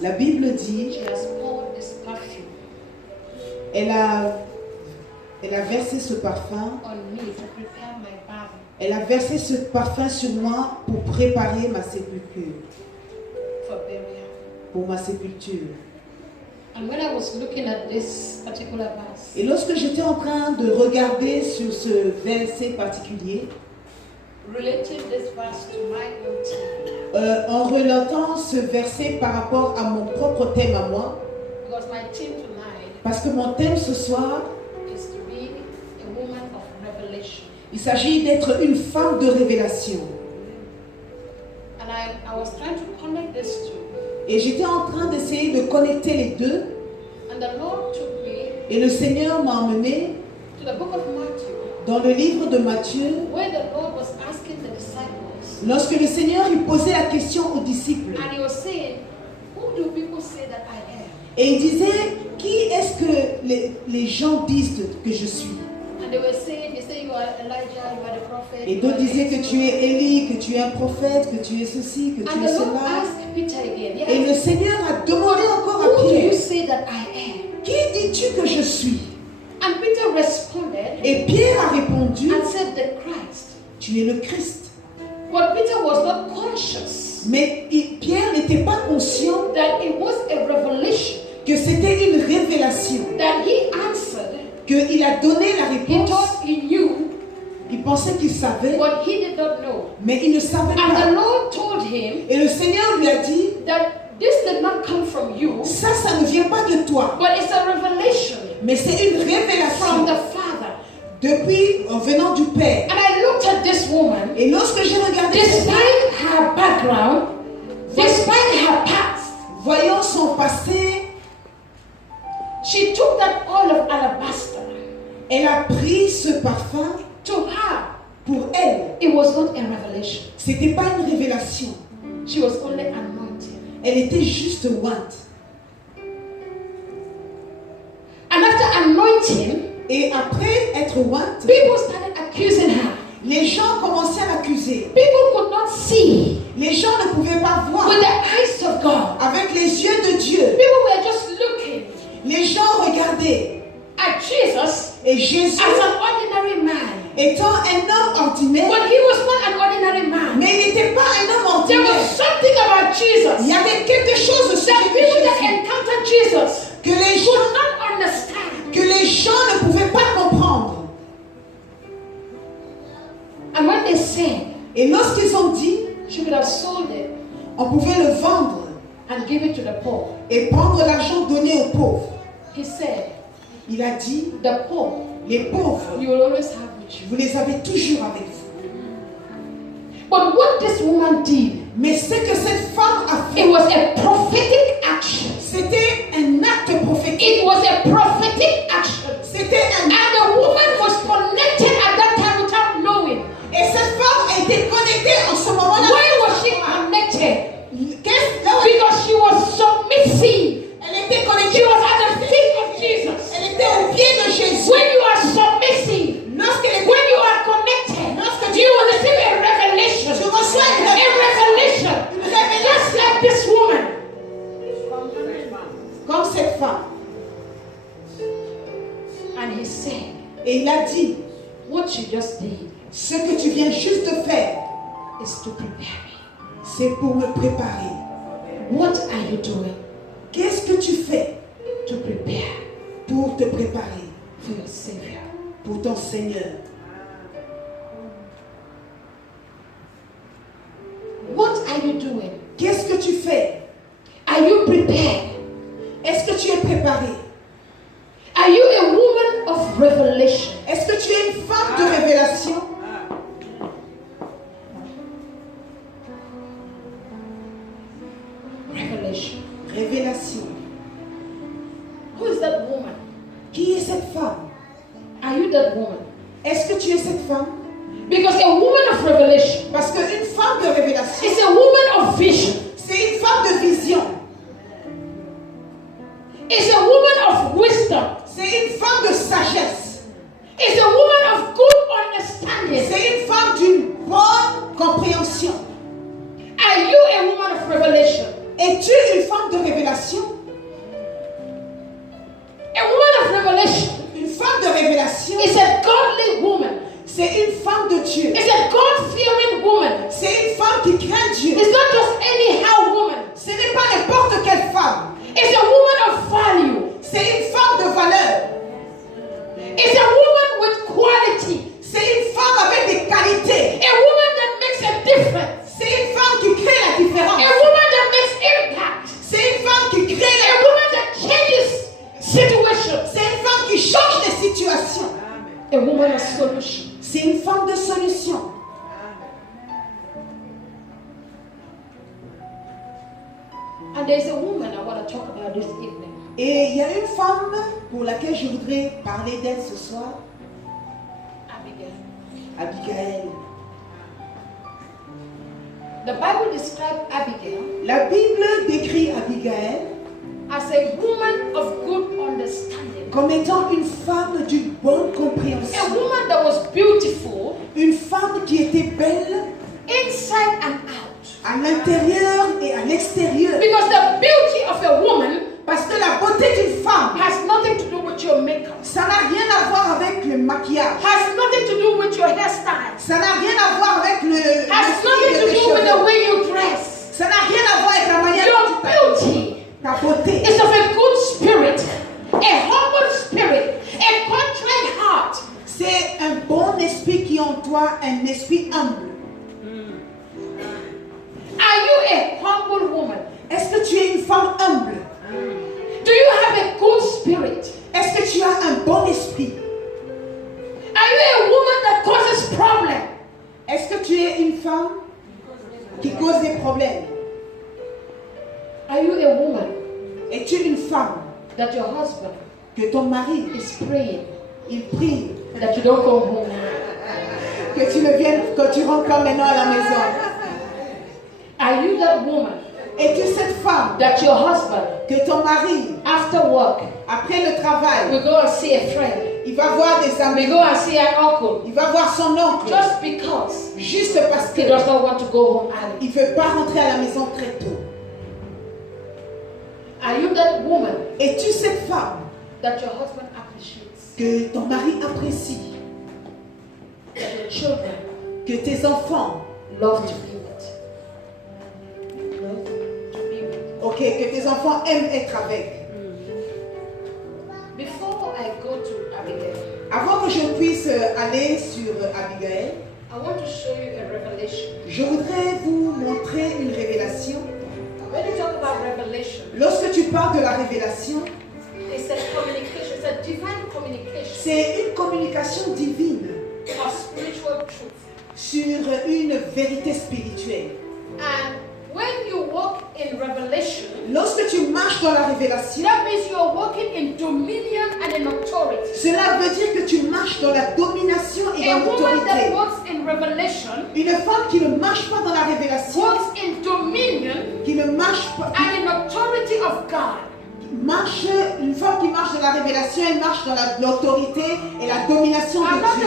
La Bible dit, elle a versé ce parfum. Elle a versé ce parfum sur moi pour préparer ma sépulture. Pour ma sépulture. Et lorsque j'étais en train de regarder sur ce verset particulier, en relatant ce verset par rapport à mon propre thème à moi, parce que mon thème ce soir, il s'agit d'être une femme de révélation. Et j'étais en train d'essayer de connecter les deux. Et le Seigneur m'a emmené dans le livre de Matthieu, lorsque le Seigneur lui posait la question aux disciples. Et il disait, qui est-ce que les gens disent que je suis? Et d'autres disaient que tu es Élie, que tu es un prophète, que tu es ceci, que tu es cela. Et le Seigneur a demandé encore à Pierre, qui dis-tu que je suis? Et Pierre a répondu, tu es le Christ. Mais Pierre n'était pas conscient que c'était une révélation. Qu'il a donné la réponse. Il pensait qu'il savait, mais il ne savait pas. Et le Seigneur lui a dit, ça ne vient pas de toi, mais c'est une révélation depuis en venant du Père. Et lorsque j'ai regardé voyant son passé, she took that oil of alabaster. Elle a pris ce parfum. To her, pour elle, it was not a revelation. C'était pas une révélation. She was only anointed. Elle était juste ointe. And after anointing, et après être ointe, people started accusing her. Les gens commençaient à l'accuser. People could not see. Les gens ne pouvaient pas voir. With the eyes of God. Avec les yeux de Dieu. People were just looking. Les gens regardaient. At Jesus. Et Jésus. As an ordinary man. Étant un homme ordinaire. But he was not an ordinary man. Mais il n'était pas un homme ordinaire. There was something about Jesus. Il y avait quelque chose sur the people that encountered Jesus. Que les gens could not understand. Que les gens ne pouvaient pas comprendre. And when they said, et lorsqu'ils ont dit, she could have sold it, on pouvait le vendre and give it to the poor. Et prendre l'argent donné aux pauvres. He said, il a dit, the poor, les pauvres, you will always have with you. Vous les avez toujours avec vous. But what this woman did, mais ce que cette femme a fait, it was a prophetic action. C'était un acte prophétique. It was a prophetic action. C'était un. And the woman was connected at that time without knowing. Et cette femme a été connectée en ce moment-là. Why was she connected? Because she was submissive. Elle était connectée. She was at the feet of Jesus. Elle était au pied de Jésus. When you are submissive, when you are connected, you will receive a revelation. Tu reçois a revelation. Just like this woman. Comme cette femme. And he said, et il a dit, what you just did, ce que tu viens juste de faire, is to prepare me. C'est pour me préparer. What are you doing? Qu'est-ce que tu fais? To prepare. Pour te préparer. For your Savior. Pour ton Seigneur. What are you doing? Qu'est-ce que tu fais? Are you prepared? Est-ce que tu es préparé? Are you a woman of revelation? Est-ce que tu es une femme de révélation? Revelation. Révélation. Who is that woman? Qui est cette femme? Are you that woman? Est-ce que tu es cette femme? Because a woman of revelation. Parce qu'une femme de révélation. Is a woman of vision. C'est une femme de vision. Is a woman of wisdom. C'est une femme de sagesse. Is a woman of good understanding. C'est une femme d'une bonne compréhension. Are you a woman of revelation? Es-tu une femme de révélation. A woman of revelation. Une femme de révélation. Is a godly woman. C'est une femme de Dieu. Is a God-fearing woman. C'est une femme qui craint Dieu. It's not just anyhow woman. Ce n'est pas n'importe quelle femme. It's a woman of value. C'est une femme de valeur. It's a woman with quality. C'est une femme avec des qualités. A woman that makes a difference. C'est une femme qui crée la différence. A woman that makes impact. C'est une femme qui crée A woman that changes situations. C'est une femme qui change les situations. A woman of solution. C'est une femme de solution. And there's a woman I want to talk about this evening. Et il y a une femme pour laquelle je voudrais parler d'elle ce soir. Abigail. The Bible describes Abigail. La Bible décrit Abigail as a woman of good understanding. Comme étant une femme d'une bonne compréhension. A woman that was beautiful. Une femme qui était belle. Inside and out. À l'intérieur et à l'extérieur. Because the beauty of a woman. Parce que la beauté d'une femme has nothing to do with your makeup. Ça n'a rien à voir avec le maquillage. Has nothing to do with your hairstyle. Ça n'a rien à voir avec le has nothing to do with the way you dress. Ça n'a rien à voir avec la manière dont tu beauty. Ta beauté. Is of a good spirit, a humble spirit, a contrite heart. C'est un bon esprit qui est en toi, un esprit humble. Are you a humble woman? Est-ce que tu es une femme humble? Do you have a good spirit? Est-ce que tu as un bon esprit? Are you a woman that causes problems? Est-ce que tu es une femme qui cause des problèmes? Are you a woman? Es-tu une femme that your husband que ton mari is praying? Il prie That you don't come home. Que tu ne viennes, que tu rentres comme maintenant à la maison. Are you that woman? Es-tu cette femme that your husband, que ton mari, after work, après le travail, will go and see a friend, il va voir des amis, will go and see an uncle, il va voir son oncle, just because juste parce he does not want to go home early? Il veut pas rentrer à la maison très tôt. Are you that woman? Es-tu cette femme that your husband appreciates? Que ton mari apprécie? That your children, que tes enfants love to be with? Ok, que tes enfants aiment être avec. Before I go to Abigail, avant que je puisse aller sur Abigail, I want to show you a revelation. Je voudrais vous montrer une révélation. When you talk about revelation, lorsque tu parles de la révélation, it's a communication, it's a divine communication. C'est une communication divine. Of spiritual truth. Sur une vérité spirituelle. And when you walk in revelation, lorsque tu marches dans la révélation, that means you are walking in dominion and in authority. Cela veut dire que tu marches dans la domination et dans l'autorité. Une femme qui ne marche pas dans la révélation, walks in dominion qui ne marche pas, and in authority of God. Une femme qui marche dans la révélation, elle marche dans l'autorité et la domination de Dieu.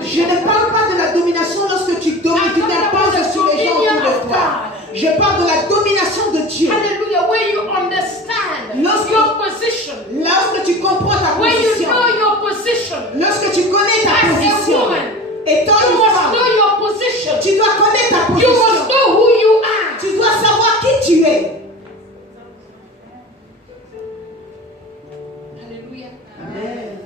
Je ne parle pas de la domination lorsque tu domines, tu t'imposes sur les gens autour de toi. Je parle de la domination de Dieu. Hallelujah, where you understand your position. Lorsque tu comprends ta position. When you know your position. Lorsque tu connais ta position. Étant you une must femme, know your position. Tu dois connaître ta position. You must know who you are. Tu dois savoir qui tu es. Amen.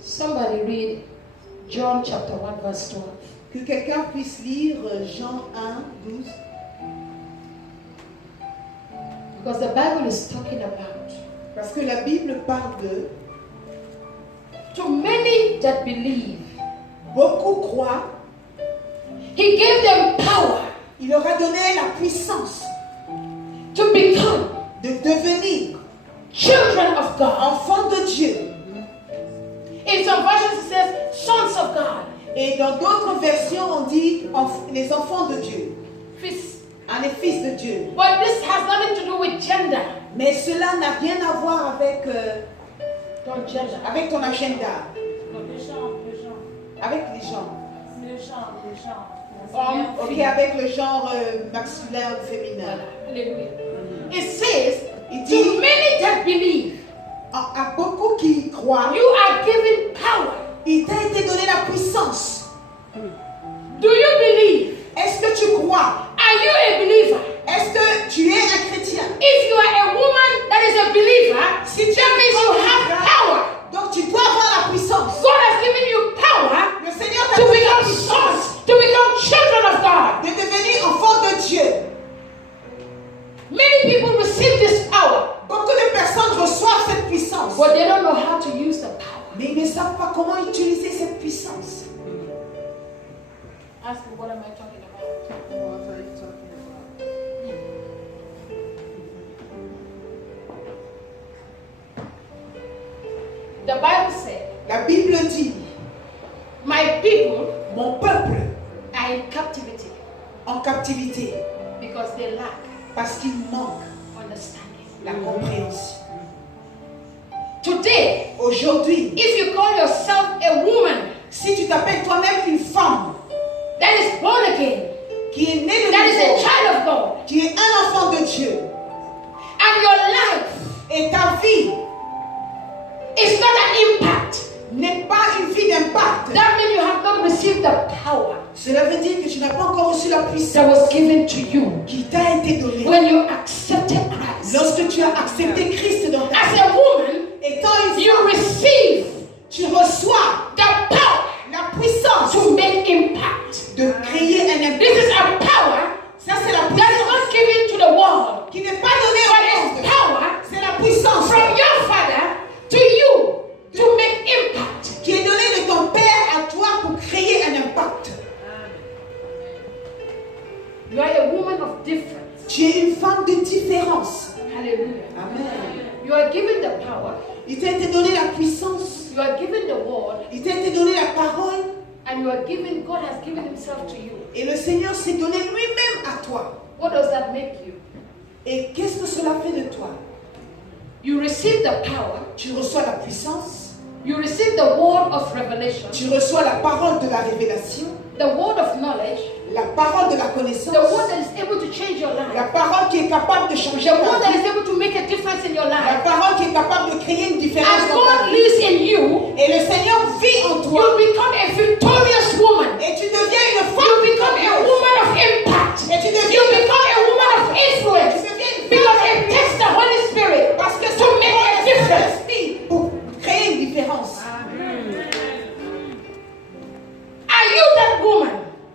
Somebody read John chapter 1 verse 12. Que quelqu'un puisse lire Jean 1, 12. Because the Bible is talking about. Parce que la Bible parle de. To many that believe. Beaucoup croient. He gave them power. Il leur a donné la puissance. To become. De devenir. Children of God. Enfants de Dieu. In some versions it says sons of God. Et dans d'autres versions on dit les enfants de Dieu. Fils. Les fils de Dieu. But this has nothing to do with gender. Mais cela n'a rien à voir avec ton gender. Avec ton agenda. Les gens. Avec les gens. Ok, avec le genre masculin ou féminin. Alléluia. It says, Il dit, to many that believe, à beaucoup qui croient, you are given power. il t'a été donné la puissance. Do you believe? Est-ce que tu crois? Are you a believer? Est-ce que tu es un chrétien? If you are a woman that is a believer, Si tu that means you have power. donc tu dois avoir la puissance. God has given you power Le Seigneur t'a to donné la become puissance sons, to become children of God. de devenir enfant de Dieu. Many people receive this power, Beaucoup de personnes reçoivent cette puissance, but they don't know how to use the power. mais ils ne savent pas comment utiliser cette puissance. Ask me, what am I talking about? What are you talking about? The Bible said, La Bible dit, my people mon peuple are in captivity en captivité because they lack parce qu'il manque understanding. la compréhension. Today, Aujourd'hui, if you call yourself a woman si tu t'appelles toi-même une femme that is born again, qui est née de that is a nouveau, child of God, qui est un enfant de Dieu, and your life et ta vie is not an impact, n'est pas une vie d'impact, that means you have not received the power cela veut dire que tu n'as pas encore reçu la that puissance was given to you qui t'a été donnée when you accepted Christ. lorsque tu as accepté Christ dans ta As vie. a woman, Étant une you femme, receive tu reçois the power la puissance to make impact. de créer un impact. This is a power Ça, c'est la that is puissance not given to the world, qui n'est pas donnée but au it's monde. power C'est la puissance from your father to you to make impact. qui est donnée de ton Père à toi pour créer un impact. You are a woman of difference. Tu es une femme de différence. Hallelujah. Amen. You are given the power. Il t'a été donné la puissance. You are given the word, Il t'a été donné la parole. and you are given. God has given Himself to you. Et le Seigneur s'est donné lui-même à toi. What does that make you? Et qu'est-ce que cela fait de toi? You receive the power. Tu reçois la puissance. You receive the word of revelation, Tu reçois la parole de la révélation. the word of knowledge, La parole de la connaissance. the word that is able to change your life, La parole qui est capable de changer the word ta that vie. is able to make a difference in your La life. parole qui est capable de créer une différence As dans ta God vie. lives in you, Et le Seigneur vit en you toi. become a victorious woman. Et tu deviens une You femme become a victorieuse. woman of impact. Et tu You deviens become a woman of influence. tu deviens une Because femme it takes the Holy Spirit parce que to make a difference. pour créer une différence. Are you that woman?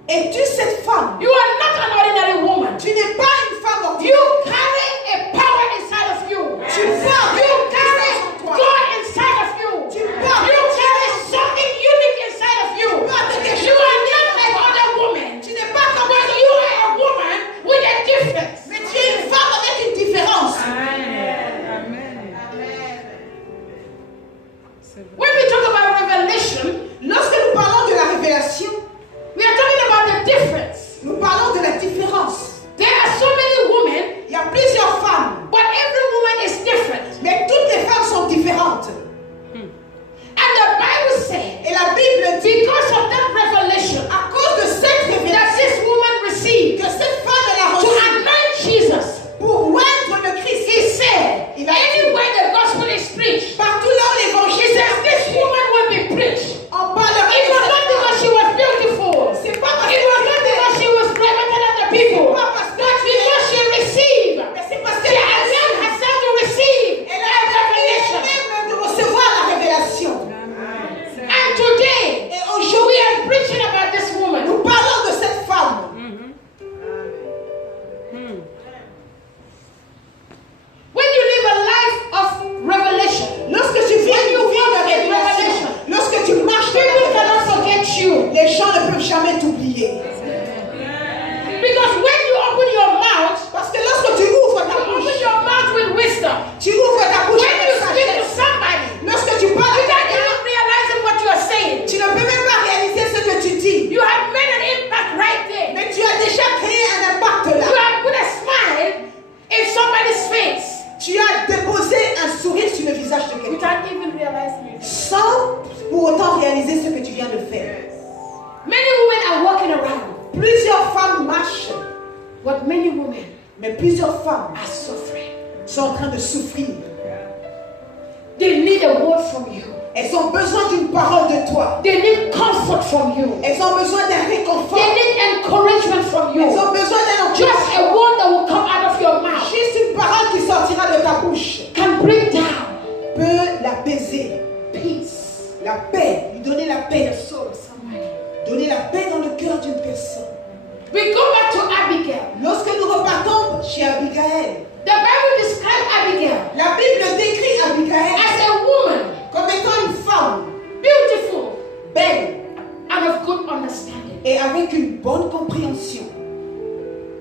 Es-tu cette femme? You are not an ordinary woman. Tu n'es pas une femme You ordinaire. carry a power inside of you. Tu portes You une carry puissance en toi. God inside of you. Tu portes You carry something unique inside of you. portes quelque You chose are de not like other women. Tu n'es pas comme But you are a woman with a difference. mais tu es une femme avec une différence. When we talk about revelation, Lorsque nous parlons de la révélation, we are talking about the difference. nous parlons de la différence. There are so But many women Mais plusieurs femmes are suffering. sont en train de souffrir. They need a word from you. Elles ont besoin d'une parole de toi. They need comfort from you. Elles ont besoin d'un réconfort. They need encouragement from you. Elles ont besoin d'un Just encouragement. a word that will come out of your mouth Juste une parole qui sortira de ta bouche can bring down peut l'apaiser. peace. La paix, lui donner la paix. The soul of somebody. Donner la paix dans le cœur d'une personne. We go back to Abigail. Lorsque nous repartons chez Abigail, The Bible describes Abigail la Bible décrit Abigail as a woman, comme étant une femme beautiful belle and of good understanding. et avec une bonne compréhension.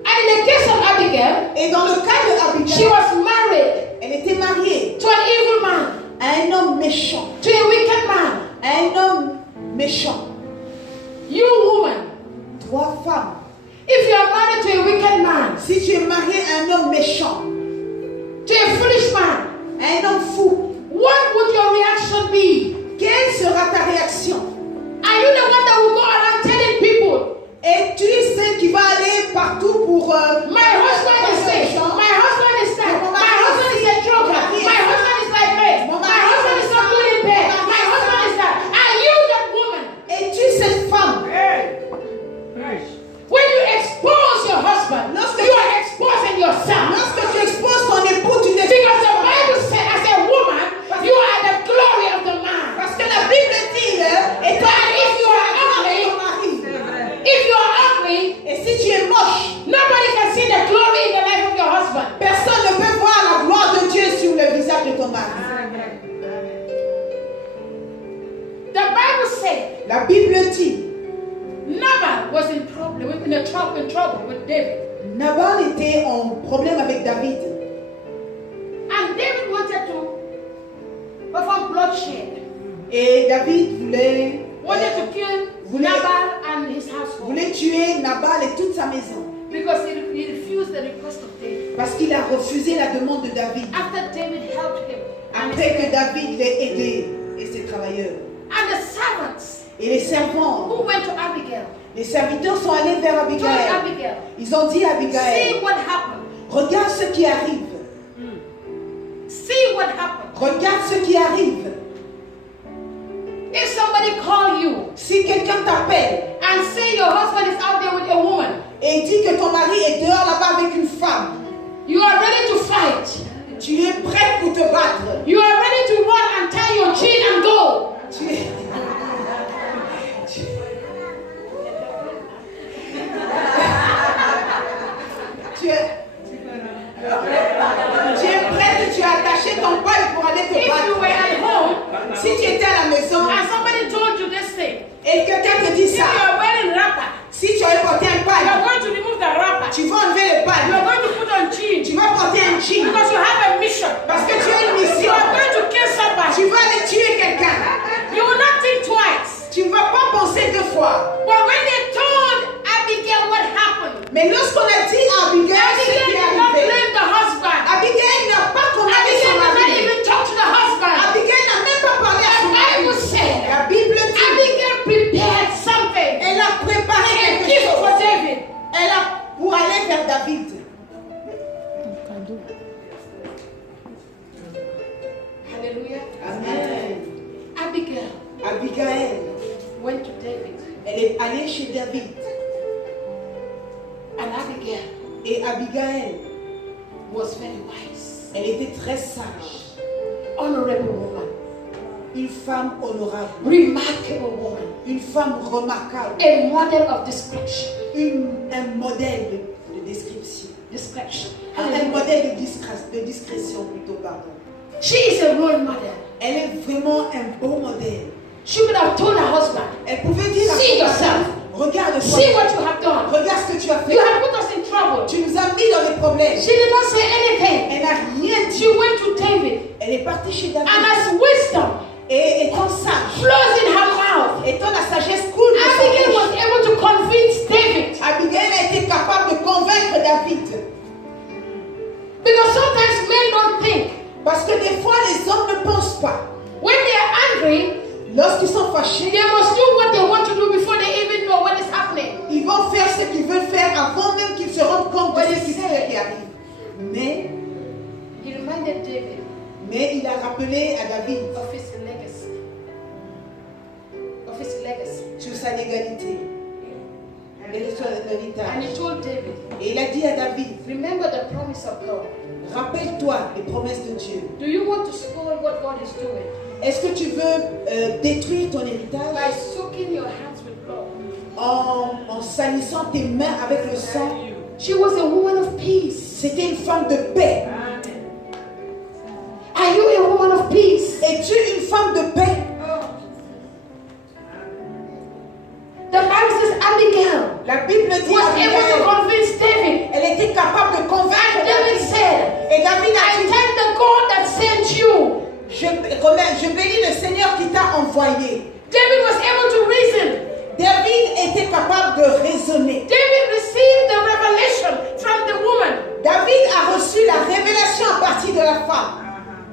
And in the case of Abigail, Et dans le cas de she Abigail, was married elle était mariée to an evil man, à un homme méchant. to a wicked man. À un homme méchant. You woman, Toi, femme, if you are married to a wicked man, si tu es mariée à un homme méchant, to a foolish man, à un homme fou, what would your reaction be? quelle sera ta réaction? Are you the one that will go around telling people, Es-tu celle qui va aller partout pour... my husband is sick, my husband is sad, my husband is a drunkard, my husband is like this, my husband is not good in bed, my husband is that. Are you that woman? Es-tu cette femme? When you expose your husband, you are exposing yourself. Lorsque tu exposes ton époux, tu Because t'exposes. the Bible said, as a woman, you are the glory of the man. Parce que la Bible dit, et toi, if you are ugly, ton mari. if you are ugly, Et si tu es moche, nobody can see the glory in the life of your husband. personne ne peut voir la gloire de Dieu sur le visage de ton mari. The Bible said La Bible dit, Nabal was in trouble with David. Nabal était en problème avec David. And David wanted to perform bloodshed. Et David voulait Wanted to kill Nabal and his household. tuer Nabal et toute sa maison. Because he refused the request of David. Parce qu'il a refusé la demande de David. After David helped him. And Après que David l'ait aidé et ses travailleurs. the servants Et les servants, who went to Abigail les serviteurs sont allés vers told Abigail. Abigail, Ils ont dit à see Abigail, what happened. regarde ce qui arrive. See what happened. Regarde ce qui arrive. If somebody call you Si quelqu'un t'appelle and say your husband is out there with a woman, et dit que ton mari est dehors là-bas avec une femme, you are ready to fight. tu es prêt pour te battre. You are ready to run and tie your chin and go. Tu es... Tu es prête, tu as attaché ton poil pour aller te If you were battre. at home Si tu étais à la maison and somebody told you this thing, et quelqu'un te dit if you ça, are wearing wrapper, si tu avais porté un you are paille, going to remove the wrapper. tu vas enlever le You are paille. going to put on jeans Tu vas porter un jean because you have a mission. parce que tu as une You mission. are going to kill somebody. Tu vas aller tuer quelqu'un. You will not think twice. Tu ne vas pas penser deux fois. But when they told Abigail what happened, Mais lorsqu'on a dit à Abigail ce Abigail qui est did not arrivé, blame the husband. Abigail n'a pas condamné Abigail son did not mari. even talk to the husband. Abigail n'a même pas parlé à son The mari. Bible said La Bible dit, Abigail prepared something elle a préparé a quelque gift for chose. David. Elle a pour aller vers David. Hallelujah. Amen. Abigail Abigail, went to David. elle est allée chez David. And Abigail Et Abigail, was very wise. elle était très sage. Honorable woman. Une femme honorable. Remarkable woman. Une femme remarquable. A model of discretion. Un modèle de description. Discretion. Un modèle de discrétion plutôt, pardon. She is a role model. Elle est vraiment un beau modèle. She could have told her husband, Elle pouvait dire à see son yourself. mari, regarde-toi. See what you have done. Regarde ce que tu as fait. You have put us in trouble. Tu nous as mis dans les problèmes. She did not say anything. Elle n'a rien dit. She went to David. Elle est partie chez David. And as wisdom Et étant sage, flows in her mouth, étant la sagesse coule de son Abigail was bouche, able to convince David. Abigail a été capable de convaincre David. Because sometimes men don't think. Parce que des fois, les hommes ne pensent pas. When they are angry, Lorsqu'ils sont fâchés, they must do what they want to do before they even know what is happening. ils vont faire ce qu'ils veulent faire avant même qu'ils se rendent compte de But ce it's Mais il a rappelé à David of his legacy. Sur sa légalité. Et sur l'héritage. And he told David, et il a dit à David, remember the promise of God. Rappelle-toi les promesses de Dieu. Do you want to spoil what God is doing? Est-ce que tu veux détruire ton héritage? By soaking your hands with blood. En salissant tes mains avec le sang. She was a woman of peace. C'était une femme de paix. Are you a woman of peace? Es-tu une femme de paix? The Bible says Abigail La Bible dit was able to convince David. Elle était capable de convaincre David said, et David a I dit, thank the God that sent you. je bénis le Seigneur qui t'a envoyé. David was able to reason. David était capable de raisonner. David received the revelation from the woman. David a reçu la révélation à partir de la femme.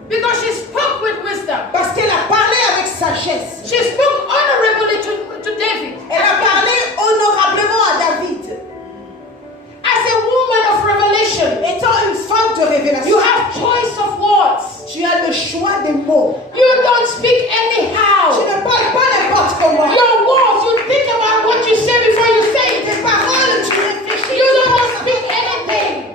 Because she spoke with wisdom. Parce qu'elle a parlé avec sagesse. She spoke honorably to David. Elle a parlé honorablement à David. As a woman of revelation, étant une femme de révélation, you have choice of words. Tu as le choix des mots. You don't speak anyhow. Tu ne parles pas n'importe comment. Your words, you think about what you say before you say it. Tes paroles, tu réfléchis. You don't speak anything.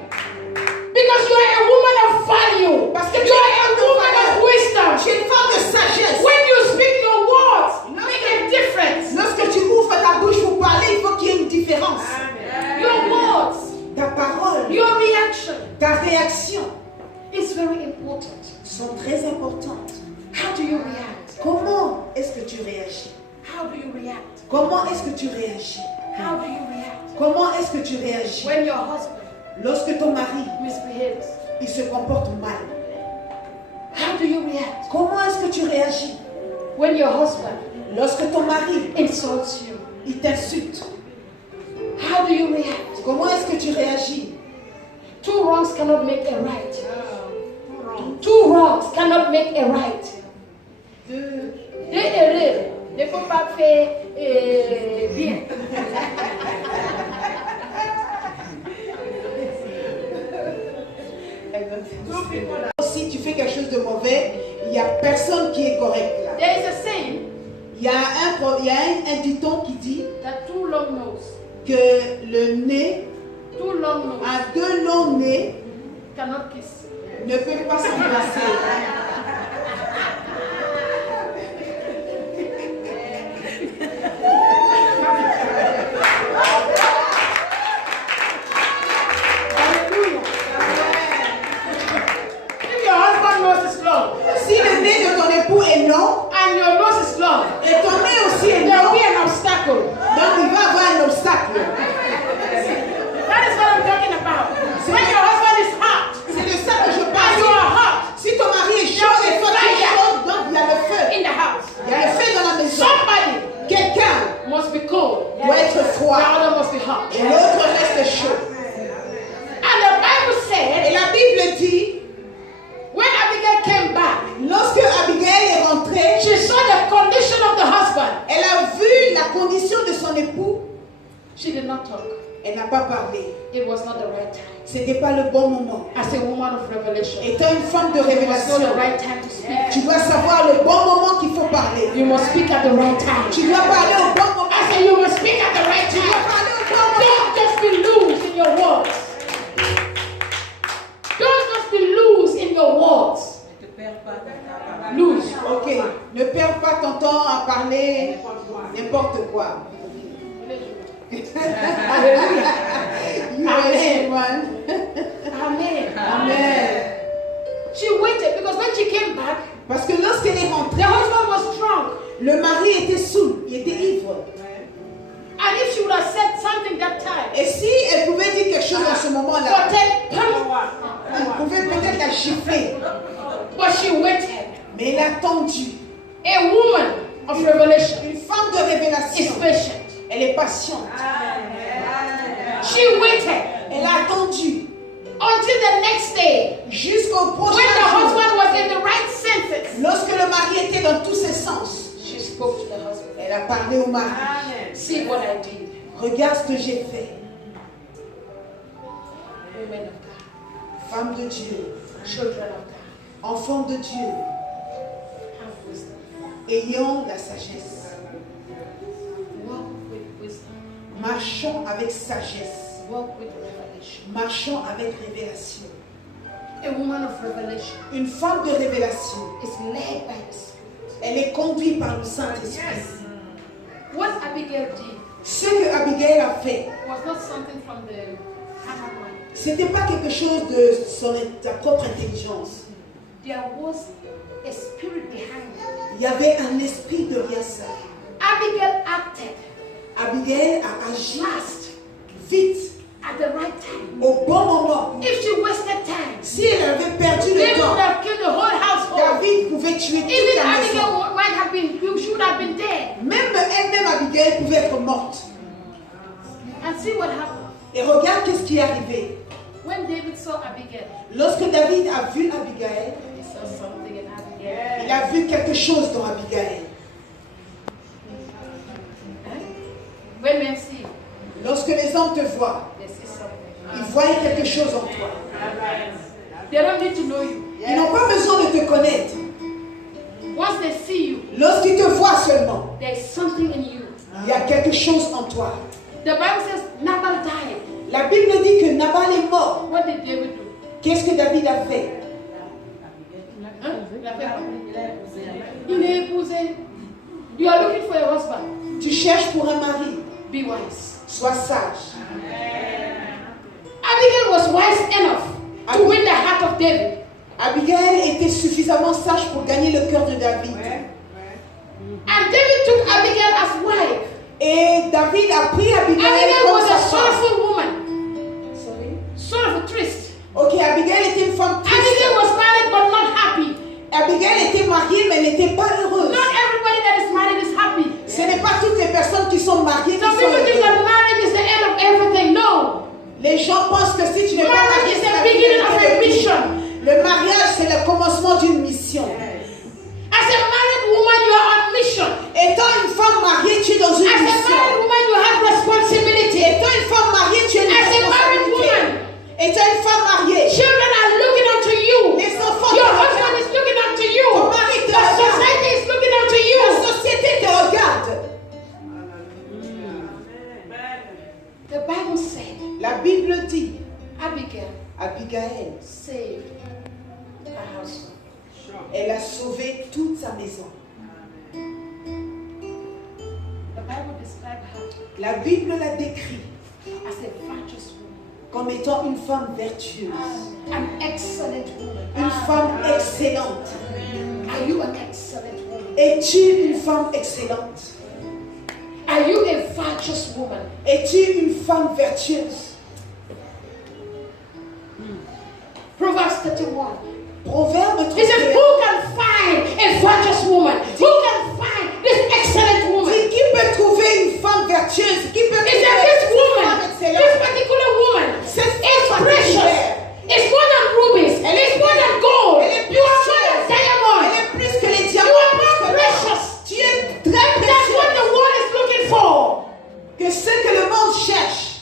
Because you are a woman of value. Parce que you are a woman of wisdom. Tu es une femme de sagesse. When you speak your words, make a difference. Lorsque tu ouvres ta bouche pour parler, il faut qu'il y ait une différence. Your words, ta parole, your reaction, ta réaction is very important. Sont très importantes. How do you react? Comment est-ce que tu réagis? How do you react? Comment est-ce que tu réagis? How do you react? Comment est-ce que tu réagis? When your husband lorsque ton mari misbehaves, il se comporte mal. How do you react? Comment est-ce que tu réagis? When your husband lorsque ton mari insults you, il t'insulte. How do you react? Comment est-ce que tu réagis? Two wrongs cannot make a right. Two wrongs cannot make a right. Deux erreurs ne faut pas faire bien. Si tu fais quelque chose de mauvais, il n'y a personne qui est correct là. There is a saying. Il y a un dicton qui dit that two long nose, que le nez two long nose, à deux longs nez cannot kiss. Ne peut pas s'embrasser. Si le nez de ton époux est long, and your nose is long, et ton nez aussi est there long, will be an obstacle. Donc il va avoir un obstacle. That is what I'm talking about. When your husband is hot, c'est de ça que je parle. And you are hot. Si ton mari est chaud et toi tu es chaude, donc il y a le feu. In the house. Il y a le feu dans la maison. Somebody Quelqu'un must be cold. doit être froid. The other must be hot. Et l'autre reste chaud. And the Bible said, et la Bible dit, when Abigail came back, lorsque Abigail est rentrée, she saw the condition of the husband. Elle a vu la condition de son époux. She did not talk. Elle n'a pas parlé. It was not the right time. C'était pas le bon moment. As a woman of revelation, étant une femme de révélation, it was not the right time to speak. Tu dois savoir le bon moment qu'il faut parler. You must speak at the right time. Tu dois parler au bon moment. I say you must speak at the right time. Tu dois parler au bon moment. Don't just be loose in your words. Don't just be loose in your words. Loose. Ok. Ne perds pas ton temps à parler n'importe quoi. Hallelujah. Amen. Amen. Amen. She waited because when she came back, parce que lorsqu'elle est rentrée, the husband was drunk. Le mari était saoul, il était ivre. And if she would have said something that time, et si elle pouvait dire quelque chose à ce moment-là, elle pouvait peut-être la gifler. But she waited. Mais elle a attendu. A woman of revelation, une femme de révélation, is patient. Elle est patiente. She waited. Elle a attendu. Until the next day. Jusqu'au prochain when the jour. husband was in the right senses. Lorsque le mari était dans tous ses sens. She spoke to the husband. Elle a parlé au mari. See what I did. Regarde ce que j'ai fait. Women of God. Femme de Dieu. Children of God. Enfants de Dieu, ayons la sagesse. Marchons avec sagesse. Marchons avec révélation. A woman of revelation Une femme de révélation, is led by the Spirit. elle est conduite par le Saint-Esprit. What Abigail did Ce que Abigail a fait, was not something from the carnal mind. ce n'était pas quelque chose de sa propre intelligence. There was a spirit behind it. Il y avait un esprit derrière ça. Abigail acted Abigail a agi fast vite, at the right time. au bon moment. If she wasted time, Si elle avait perdu le David would temps, have killed the whole household. David pouvait tuer toute Even la maison. Abigail might have been, should have been dead. Même elle-même, Abigail, pouvait être morte. And see what happened. Et regarde qu'est-ce qui est arrivé. When David saw Abigail, Lorsque David a vu Abigail, he saw something in Abigail. il a vu quelque chose dans Abigail. When men see, Lorsque les hommes te voient, they see something. ils voient quelque chose en toi. They don't need to know you. Ils n'ont pas besoin de te connaître. Once they see you, Lorsqu'ils te voient seulement, there is something in you. il y a quelque chose en toi. The Bible says Nabal died. La Bible dit que Nabal est mort. What did David do? Qu'est-ce que David a fait? Hein? Il a fait quoi? Il est épousé. You are looking for a husband. Tu cherches pour un mari. Be wise. Sois sage. Abigail was wise enough to win the heart of David. Abigail était suffisamment sage pour gagner le cœur de David. And David took Abigail as wife. Et David a pris Abigail Abigail comme was sa a femme. sorrowful woman. Sorrowful. Ok, Abigail était une femme triste. Abigail was married but not happy. Abigail était mariée mais elle n'était pas heureuse. Not everybody that is married is happy. Ce n'est pas toutes les personnes qui sont mariées qui Some sont people think that heureuses. marriage is the end of everything. No. Les gens pensent que si tu n'es pas Marriage marié, is c'est the la beginning of a finalité de mission. tout. Le mariage, c'est le commencement d'une mission. As a married woman, you are on mission. Étant une femme mariée, tu es dans une As a married mission. woman, you have responsibility. Étant une femme mariée, tu as une As a married responsabilité. woman, Étant une femme mariée, children are looking unto you. les enfants Your te husband regardent. is looking unto you. Ton mari te The regarde. society is looking unto you. La société te regarde. The Bible said, La Bible dit, Abigail Abigail, saved her household. elle a sauvé toute sa maison. The Bible described her La Bible la décrit as a virtuous woman, comme étant une femme vertueuse, an excellent woman. une femme excellente. Are you an excellent woman? Es-tu une femme excellente? Are you a virtuous woman? Es-tu une femme vertueuse? Proverbs 31. Proverbe He said, 31. who can find a virtuous woman? Who can find this excellent woman? Dit, qui peut trouver une femme vertueuse? Qui peut He trouver said, this une woman, femme this excellente? particular woman, Cette is femme precious. particulière, It's more than rubies. It's more than gold. elle est You are more précieuse. than diamond. Elle est plus que les You diamants. are more plus que l'or. precious. Tu es très That's what the précieux. world is looking for. Que ce que le monde cherche.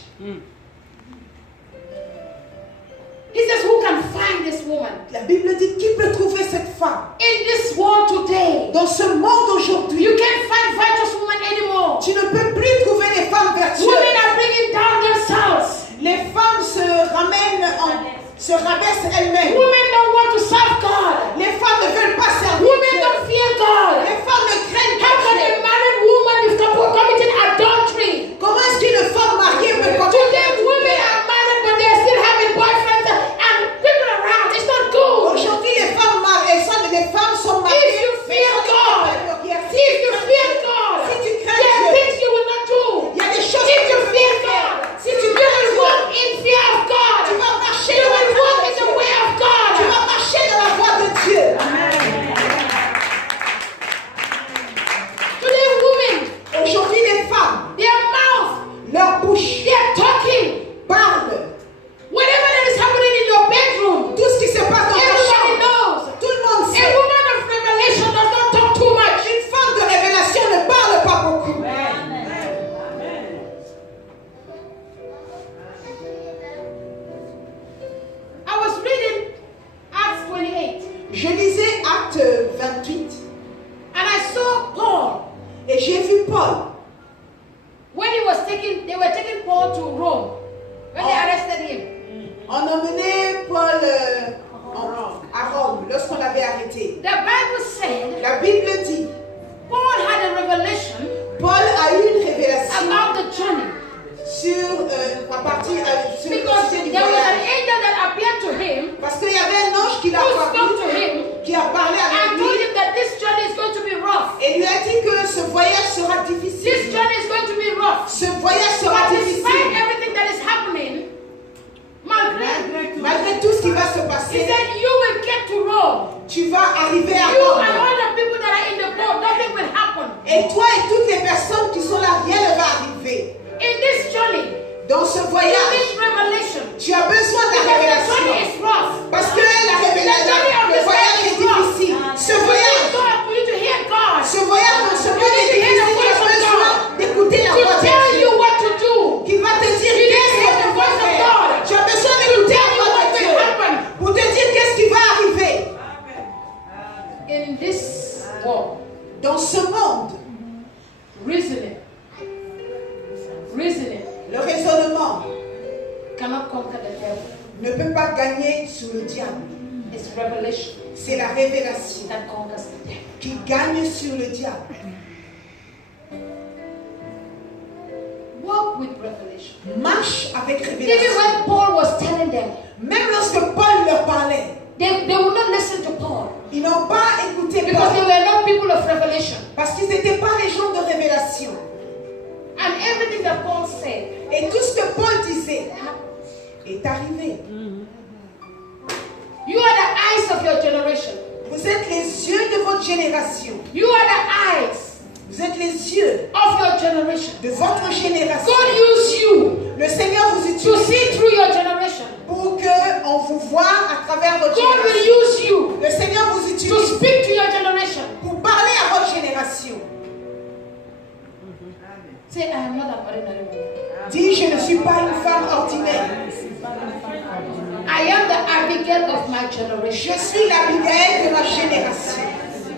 He says, who can find this woman? La Bible dit, qui peut trouver cette femme? In this world today, Dans ce monde aujourd'hui, you can't find virtuous women anymore. tu ne peux plus trouver des femmes vertueuses. Women are bringing down themselves. Les femmes se rabaissent elles-mêmes. Women don't want to serve God. Les femmes ne veulent pas servir Women Dieu. don't fear God. Les femmes ne craignent How pas can a Dieu. married woman be committing adultery? Comment est-ce qu'une femme mariée peut commettre Today, women are married, but they're still having boyfriends and people around. It's not good. Aujourd'hui, les femmes sont mariées. If you fear God, if you fear God, Si tu there crains are Dieu, things you will not do. il y a des choses If que you tu peux fear faire. God, Si you tu will crains Dieu, walk in fear of God. tu vas marcher You dans will la walk crainte in de the Dieu. way of God. Tu Je lisais Acte 28. And I saw Paul. Et j'ai vu Paul. When they were taking Paul to Rome. When they arrested him. On emmenait Paul à Rome lorsqu'on l'avait arrêté. The Bible said. La Bible dit. Paul had a revelation. Paul a eu une révélation. About the journey. Sur la partie sur because le there was an angel that appeared to him. Parce qu'il y avait un ange qui l'a parlé. Qui a parlé avec lui. And told him that this journey is going to be rough. Et lui a dit que ce voyage sera difficile. This journey is going to be rough. Ce voyage sera difficile. Despite everything that is happening, malgré tout ce qui va se passer, he said, you will get to Rome. Tu vas arriver à you Rome. And all the people that are in the boat, nothing will happen. Et toi et toutes les personnes qui sont là, rien ne va arriver. In this journey, dans ce voyage, tu as besoin de la révélation. Parce que la révélation, le voyage est difficile. Ce voyage, non seulement est difficile, tu as besoin d'écouter la voix de Dieu qui va te dire qu'est-ce que tu vas faire. Tu as besoin d'écouter la voix de Dieu pour te dire qu'est-ce qui va arriver. In this world, dans ce monde, reasoning, le raisonnement cannot conquer the devil. Ne peut pas gagner sur le diable. It's revelation. C'est la révélation that conquers the devil. Qui gagne sur le diable. Walk with revelation. Marche avec révélation. Even when Paul was telling them, même lorsque Paul leur parlait, they would not listen to Paul. Ils n'ont pas écouté Paul. Because they were not people of revelation. Parce qu'ils n'étaient pas les gens de révélation. And everything that Paul said, et tout ce que Paul disait est arrivé. You are the eyes of your generation. Vous êtes les yeux de votre génération. You are the eyes. Vous êtes les yeux of your generation. De votre génération. God use you. Le Seigneur vous utilise. To see through your generation. Pour que on vous voie à travers votre God génération. Will use you. Le Seigneur vous utilise. To speak to your generation. Pour parler à votre génération. Say, I am not an ordinary woman. Dis, je ne suis pas une femme ordinaire. I am the Abigail of my generation. Je suis l'Abigail de ma génération. You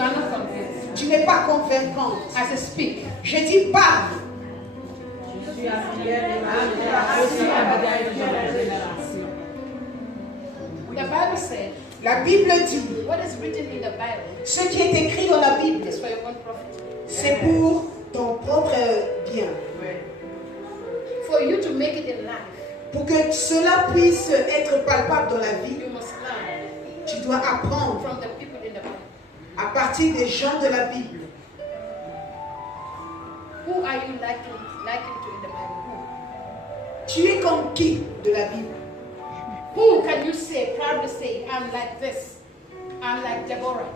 are not convinced. Tu n'es pas convaincante. As I speak. Je dis pas. The Bible said. La Bible dit. What is written in the Bible? Ce qui est écrit dans la Bible. Is for your own profit. C'est pour ton propre bien. For you to make it in life. Pour que cela puisse être palpable dans la vie, you must learn tu dois apprendre from the people in the Bible. À partir des gens de la Bible. Who are you liking to in the Bible? Tu es comme qui de la Bible? Who can you say, proudly say, I'm like this, I'm like Deborah,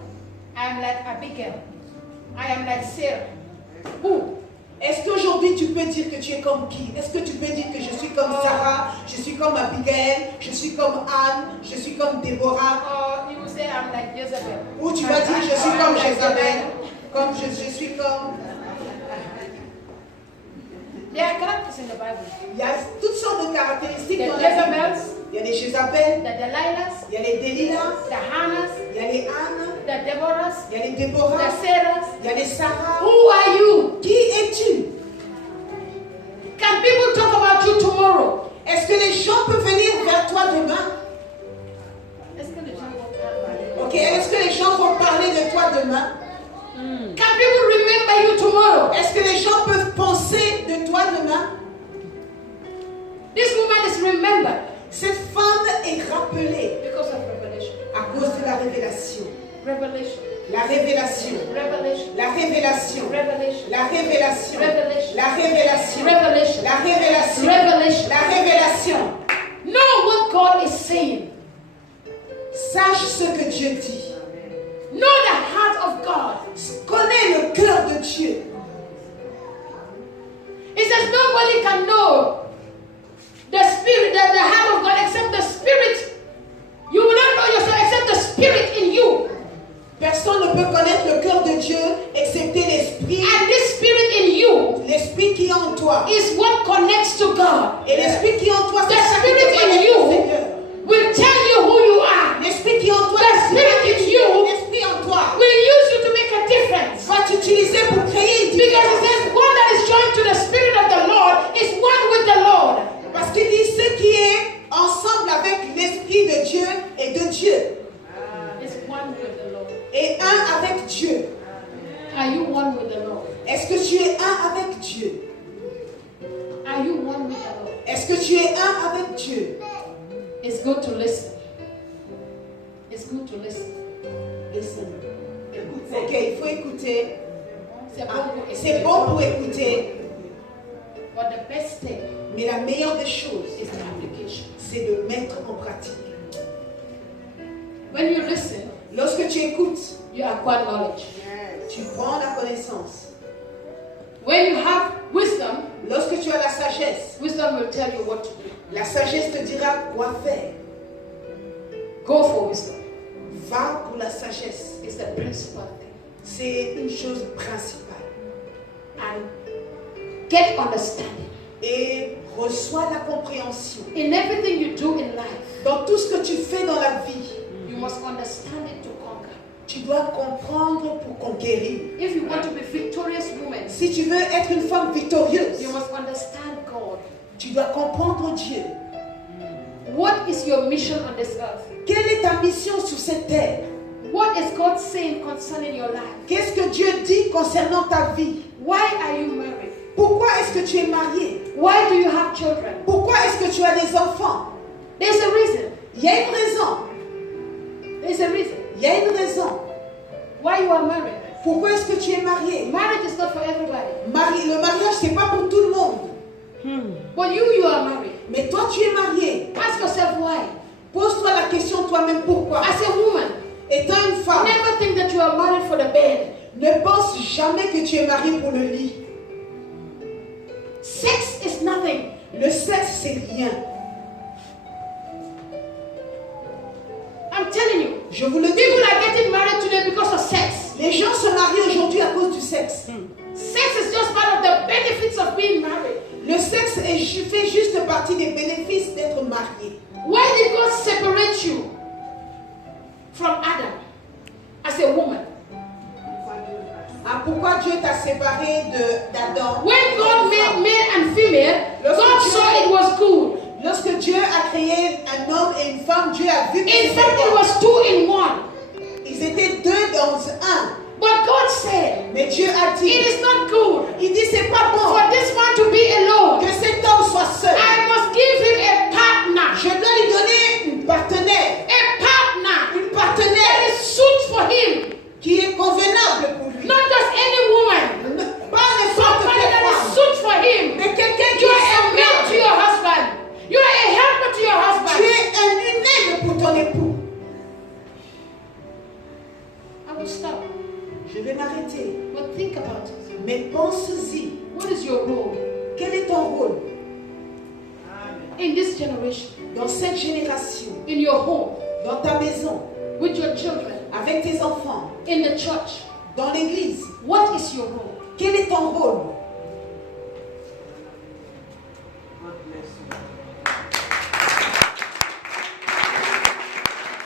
I'm like Abigail, I am like Sarah? Who? Est-ce qu'aujourd'hui tu peux dire que tu es comme qui? Est-ce que tu peux dire que je suis comme Sarah, je suis comme Abigail, je suis comme Anne, je suis comme Déborah? You will say I'm like Jezebel. Ou tu vas dire je suis comme Jézabel, comme je suis comme... There are characters in the Bible. Il y a toutes sortes de caractéristiques dans la Bible. Il y a les Jézabel, the Delilahs, il y a les Delilah, the Hannahs, il y a les Anne, the Deborahs, il y a les Déborah, the Sarahs, il y a les Sarah. Who are you? Qui es-tu? Can people talk about you tomorrow? Est-ce que les gens peuvent venir vers toi demain? Ok, est-ce que les gens vont parler de toi demain? Can people remember you tomorrow? Est-ce que les gens peuvent penser de toi demain? This woman is remembered. Cette femme est rappelée because of revelation. À cause de la révélation. Revelation. La révélation. Revelation. La révélation. Revelation. La révélation. Revelation. La révélation. Revelation. La révélation. Revelation. La révélation. Know what God is saying. Sache ce que Dieu dit. Know the heart of God. Connais le cœur de Dieu. He says nobody can know the spirit, the heart of God except the spirit. You will not know yourself except the spirit in you. Personne ne peut connaître le cœur de Dieu excepté l'esprit. And this spirit in you, l'esprit qui est en toi, is what connects to God. Et l'esprit qui est en toi, the spirit in you will tell you who you are. L'esprit qui est en toi, the good to listen. It's good to listen. Listen. Ok, il faut écouter. C'est bon pour écouter. But the best thing, mais la meilleure des choses, is the application. C'est de mettre en pratique. When you listen, lorsque tu écoutes, you acquire knowledge. Tu prends la connaissance. When you have wisdom, lorsque tu as la sagesse, wisdom will tell you what to do. La sagesse te dira quoi faire. Go for wisdom. Va pour la sagesse. It's the principal thing. C'est une chose principale. And get understanding. Et reçois la compréhension. In everything you do in life, dans tout ce que tu fais dans la vie, you must understand it to conquer. Tu dois comprendre pour conquérir. If you want to be victorious woman, si tu veux être une femme victorieuse, you must understand God. Tu dois comprendre Dieu. What is your mission on this earth? Quelle est ta mission sur cette terre? What is God saying concerning your life? Qu'est-ce que Dieu dit concernant ta vie? Why are you married? Pourquoi est-ce que tu es marié? Why do you have children? Pourquoi est-ce que tu as des enfants? There's a reason. Il y a une raison. There's a reason. Il y a une raison. Why you are married? Pourquoi est-ce que tu es marié? Marriage is not for everybody. Le mariage, c'est pas pour tout le monde. But you are married. Mais toi, tu es marié. Ask yourself why. Pose-toi la question toi-même pourquoi. As a woman, étant une femme, never think that you are married for the bed. Ne pense jamais que tu es marié pour le lit. Sex is nothing. Le sexe, c'est rien. I'm telling you. Je vous le dis. People are getting married today because of sex. Les gens se marient aujourd'hui à cause du sexe. Sex is just part of the benefits of being married. Le sexe fait juste partie des bénéfices d'être marié. Why did God separate you from Adam as a woman? Pourquoi Dieu t'a séparé d'Adam? When God made male and female, God saw it was good. Lorsque Dieu a créé un homme et une femme, Dieu a vu que in fact it was 2 in 1. Ils étaient 2 dans un. But God said, mais Dieu a dit, it is not good. Il dit c'est pas bon. For this man to be alone. Que cet homme soit seul. I must give him a partner. Je dois lui donner une partenaire. A partner. Une partenaire. That is suit for him. Qui est convenable pour lui. Not just any woman. Pas n'importe quelle that femme. is suit for him. Mais quelqu'un qui you are a mate to your husband. You are a helper to your husband. Tu es une aide pour ton époux. I will stop. Je vais m'arrêter. But think about it. Mais pense-y. What is your role? Quel est ton rôle? In this generation. Dans cette génération. In your home. Dans ta maison. With your children. Avec tes enfants. In the church. Dans l'église. What is your role? Quel est ton rôle?